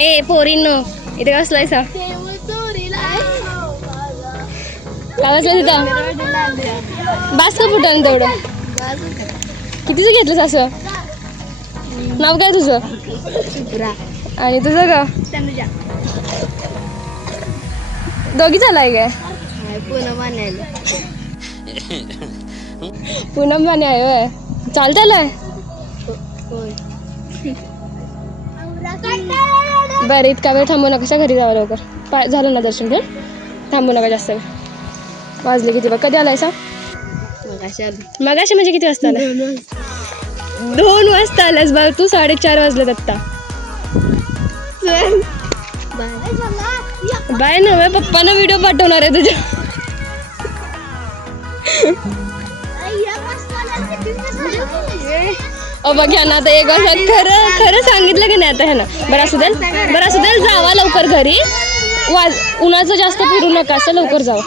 ए पोरींनो इथे कसलाय सा काय बसलं तिथं बास का फुटानं तेवढं कितीचं घेतलंस असं नाव काय तुझं आणि तुझं का दोघी चालाय काय पूनम माने आहे होय चालताय बरं इतका वेळ थांबू नका घरी जावं लवकर झालं ना दर्शन घेऊन थांबू नका जास्त वेळ वाजले किती बघ कधी आलाय सा मगाशी म्हणजे किती वाजता आला 2 वाजता आलास बा तू 4:30 वाजलेत आत्ता बाय ना माझ्या पप्पांना व्हिडिओ पाठवणार आहे तुझ्या बघ्या ना आता एक वाजता खरं सांगितलं की नाही आता ह्यानं बरं असू दे जावा लवकर घरी उन्हाचं जास्त फिरू नका असं लवकर जावा